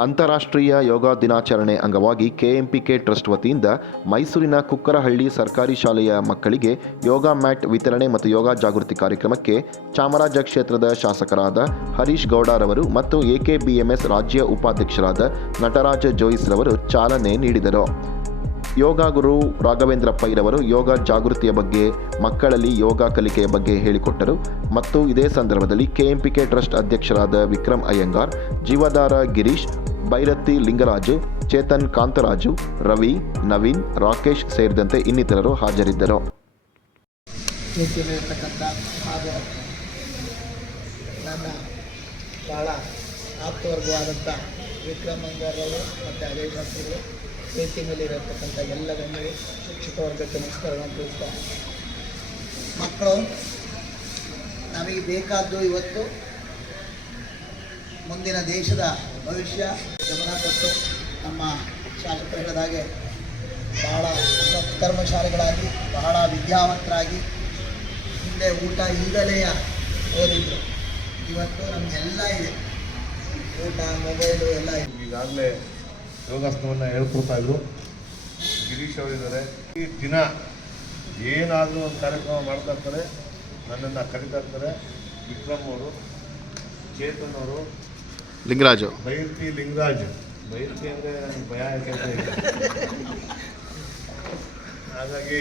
ಅಂತಾರಾಷ್ಟ್ರೀಯ ಯೋಗ ದಿನಾಚರಣೆ ಅಂಗವಾಗಿ ಕೆಎಂಪಿಕೆ ಟ್ರಸ್ಟ್ ವತಿಯಿಂದ ಮೈಸೂರಿನ ಕುಕ್ಕರಹಳ್ಳಿ ಸರ್ಕಾರಿ ಶಾಲೆಯ ಮಕ್ಕಳಿಗೆ ಯೋಗ ಮ್ಯಾಟ್ ವಿತರಣೆ ಮತ್ತು ಯೋಗ ಜಾಗೃತಿ ಕಾರ್ಯಕ್ರಮಕ್ಕೆ ಚಾಮರಾಜ ಕ್ಷೇತ್ರದ ಶಾಸಕರಾದ ಹರೀಶ್ ಗೌಡರವರು ಮತ್ತು ಎಕೆಬಿಎಂಎಸ್ ರಾಜ್ಯ ಉಪಾಧ್ಯಕ್ಷರಾದ ನಟರಾಜ ಜೋಯಿಸ್ರವರು ಚಾಲನೆ ನೀಡಿದರು. ಯೋಗ ಗುರು ರಾಘವೇಂದ್ರ ಪೈರವರು ಯೋಗ ಜಾಗೃತಿಯ ಬಗ್ಗೆ, ಮಕ್ಕಳಲ್ಲಿ ಯೋಗ ಕಲಿಕೆಯ ಬಗ್ಗೆ ಹೇಳಿಕೊಟ್ಟರು. ಮತ್ತು ಇದೇ ಸಂದರ್ಭದಲ್ಲಿ ಕೆಎಂಪಿಕೆ ಟ್ರಸ್ಟ್ ಅಧ್ಯಕ್ಷರಾದ ವಿಕ್ರಮ್ ಅಯ್ಯಂಗಾರ್ ಜೀವಧಾರ ಗಿರೀಶ್ ಬೈರತಿ ಲಿಂಗರಾಜು, ಚೇತನ್ ಕಾಂತರಾಜು, ರವಿ, ನವೀನ್, ರಾಕೇಶ್ ಸೇರಿದಂತೆ ಇನ್ನಿತರರು ಹಾಜರಿದ್ದರು. ವಿಕ್ರಮ್ ಅಂಗಾರವರು ಮತ್ತು ಅಜಯ್ ಶಾಸ್ತ್ರಿಗಳು ಮೇಲೆ ಇರತಕ್ಕಂಥ ಎಲ್ಲ ಗಣ್ಯರು ಶಿಕ್ಷಕ ವರ್ಗಕ್ಕೆ ನಮಸ್ಕಾರಗಳನ್ನು ತಿಳಿಸ್ತಾ ಮಕ್ಕಳು, ನಮಗೆ ಬೇಕಾದ್ದು ಇವತ್ತು ಮುಂದಿನ ದೇಶದ ಭವಿಷ್ಯ, ಗಮನ ಕೊಟ್ಟು ನಮ್ಮ ಶಾಸಕರು ಹೇಳಿದ ಹಾಗೆ ಬಹಳ ಸತ್ಕರ್ಮಶಾಲೆಗಳಾಗಿ ಬಹಳ ವಿದ್ಯಾವಂತರಾಗಿ ಹಿಂದೆ ಊಟ ಇಲ್ಲದಲೆಯ ಓದಿದ್ರು. ಇವತ್ತು ನಮಗೆಲ್ಲ ಇದೆ. ಊಟ ಮೊಬೈಲು ಎಲ್ಲ ಇದೆ. ಈಗಾಗಲೇ ಯೋಗಾಸನವನ್ನು ಹೇಳ್ಕೊಡ್ತಾ ಇದ್ರು. ಗಿರೀಶ್ ಅವರಿದ್ದಾರೆ ಈ ದಿನ ಏನಾದರೂ ಒಂದು ಕಾರ್ಯಕ್ರಮ ಮಾಡ್ತಾ ಇರ್ತಾರೆ. ನನ್ನನ್ನು ಕರಿತಾ ಇರ್ತಾರೆ. ವಿಕ್ರಮ್ ಅವರು ಚೇತನ್ ಅವರು. ಲಿಂಗರಾಜು ಬೈರ್ತಿ ಲಿಂಗರಾಜ್. ಬೈರ್ತಿ ಅಂದರೆ ನನಗೆ ಭಯ ಯಾಕೆ ಅಂತ ಇದೆ. ಹಾಗಾಗಿ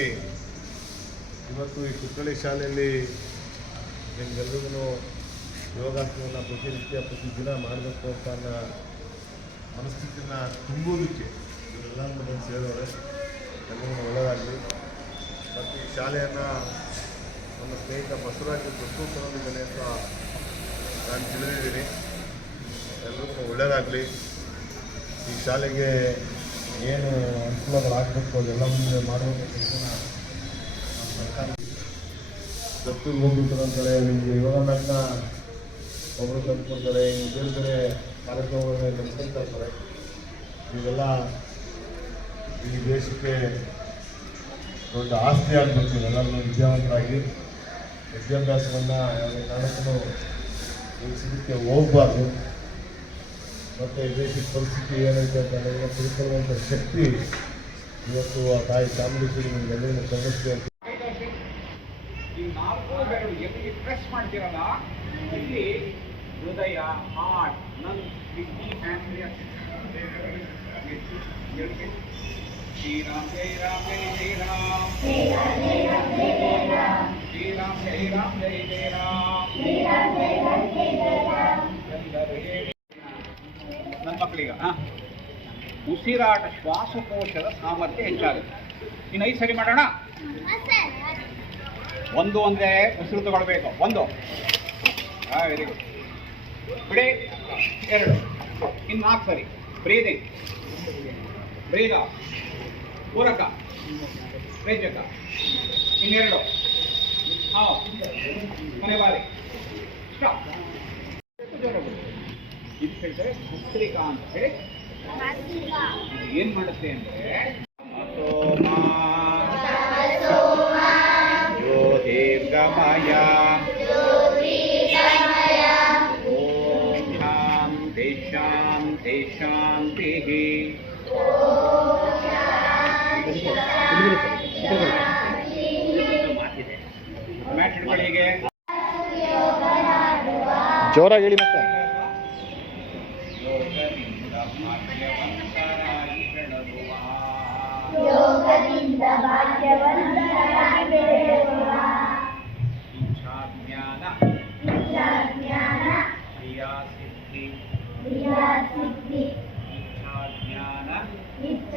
ಇವತ್ತು ಈ ಕುಕ್ಕಳಿ ಶಾಲೆಯಲ್ಲಿ ನಿಮ್ಗೆಲ್ರಿಗೂ ಯೋಗಾಸನವನ್ನು ಪ್ರತಿನಿತ್ಯ ಪ್ರತಿದಿನ ಮಾಡಬೇಕು ಅಂತ ಮನಸ್ಥಿತಿನ ತುಂಬೋದಕ್ಕೆ ಇವರೆಲ್ಲ ಬಂದು ಸೇರೋರೆ ಎಲ್ಲರಿಗೂ ಒಳ್ಳೆಯದಾಗಲಿ ಮತ್ತು ಈ ಶಾಲೆಯನ್ನು ನಮ್ಮ ಸ್ನೇಹಿತ ಬಸವರಾಜ್ ತಗೊಂಡಿದ್ದೇನೆ ಅಂತ ನಾನು ತಿಳಿದಿದ್ದೀನಿ. ಎಲ್ರಿಗೂ ಒಳ್ಳೆಯದಾಗಲಿ ಈ ಶಾಲೆಗೆ ಏನು ಅನುಕೂಲಗಳಾಗಬೇಕು, ಅದೆಲ್ಲ ಮುಂದೆ ನಮ್ಮ ಸರ್ಕಾರ ದತ್ತು ಹೋಗ್ಬಿಟ್ಟು ಅಂತಾರೆ ನಿಮಗೆ ಯೋಗ ಒಬ್ಬರು ಕಲ್ತ್ಕೊಳ್ತಾರೆ ಇನ್ನು ಬೇರೆ ಬೇರೆ ಕಾರ್ಯಕ್ರಮಗಳನ್ನ ನಡೆಸ್ಕೊಳ್ತಾ ಇರ್ತಾರೆ ಇವೆಲ್ಲ ಈ ದೇಶಕ್ಕೆ ದೊಡ್ಡ ಆಸ್ತಿ ಆಗಬೇಕು ಇವೆಲ್ಲರೂ ವಿದ್ಯಾವಂತರಾಗಿ. ವಿದ್ಯಾಭ್ಯಾಸವನ್ನು ಯಾವುದೇ ಕಾರಣಕ್ಕೂ ಸಿಗುತ್ತೆ ಹೋಗಬಾರ್ದು. ಮತ್ತು ದೇಶದ ಪರಿಸ್ಥಿತಿ ಏನೈತೆ ಅಂತ ಅನ್ನೋದನ್ನು ತಿಳ್ಕೊಳ್ಳುವಂಥ ಶಕ್ತಿ ಇವತ್ತು ಆ ತಾಯಿ ಚಾಮುಂಡೇಶ್ವರಿ ನಿಮ್ಗೆಲ್ಲರಿಗೂ ಕಲಿಸ್ಲಿ ಅಂತ ಈ ನಾಲ್ಕು ಬೆರಳು ಎಲ್ಲಿ ಪ್ರೆಸ್ ಮಾಡ್ತೀರಲ್ಲ, ಇಲ್ಲಿ ಹೃದಯ ಹಾರ್ಟ್ ನನ್ ಕಿಡ್ನಿ ಪ್ಯಾಂಕ್ರಿಯಸ್ ಶ್ರೀರಾಮ್ ಜೈ ರಾಮ್ ಜೈ ಜೈ ರಾಮ್ ಶ್ರೀರಾಮ್ ಜೈ ರಾಮ್ ಜೈ ಜೈ ರಾಮ್. ನನ್ನ ಮಕ್ಕಳಿಗ ಉಸಿರಾಟ ಶ್ವಾಸಕೋಶದ ಸಾಮರ್ಥ್ಯ ಹೆಚ್ಚಾಗುತ್ತೆ. ಇನ್ನು ಐದು ಸರಿ ಮಾಡೋಣ? ಒಂದು ಒಂದೇ ಉಸಿರು ತಗೊಳ್ಬೇಕು. ಒಂದು. ಹಾ ವೆರಿ ಗುಡ್ ಬಿಡಿ. ಎರಡು. ಇನ್ನು ನಾಲ್ಕು ಸರಿ. ಬ್ರೀದಿಂಗ್ ಬ್ರೀದ ಪೂರಕ. ಪ್ರೇಜಕ. ಇನ್ನೆರಡು. ಹಾಂ ಕೊನೆ ಬಾರಿ ಸ್ಟಾಪ್ ಇದು ಹೇಳ್ತಾರೆ ಭಸ್ತ್ರಿಕಾ ಅಂತ ಹೇಳಿ. ಏನ್ ಮಾಡುತ್ತೆ ಅಂದ್ರೆ ಜೋರಾಗಿ ಹೇಳಿ ಮತ್ತೆ. ಯೋಗದಿಂದ ಭಾಗ್ಯವಂತರಾಗಿ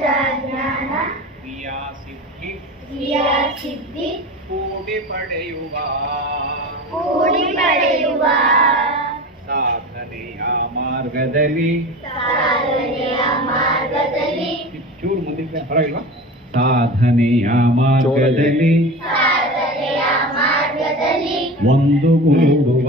ಇಚ್ಛಾ ಜ್ಞಾನ ಕ್ರಿಯಾಸಿದ್ಧಿ ಕ್ರಿಯಾಸಿದ್ಧಿ ಕೂಡಿ ಪಡೆಯುವ ಕೂಡಿ ಪಡೆಯುವ ಸಾಧನೆಯ ಮಾರ್ಗದಲ್ಲಿ ಸಾಧನೆಯ ಮಾರ್ಗದಲ್ಲಿ ಚೂರು ಮುಂದಿನ ಹೊರಗಿಲ್ವಾ? ಸಾಧನೆಯ ಮಾರ್ಗದಲ್ಲಿ ಸಾಧನೆಯ ಮಾರ್ಗದಲ್ಲಿ ಒಂದುಗೂಡುವ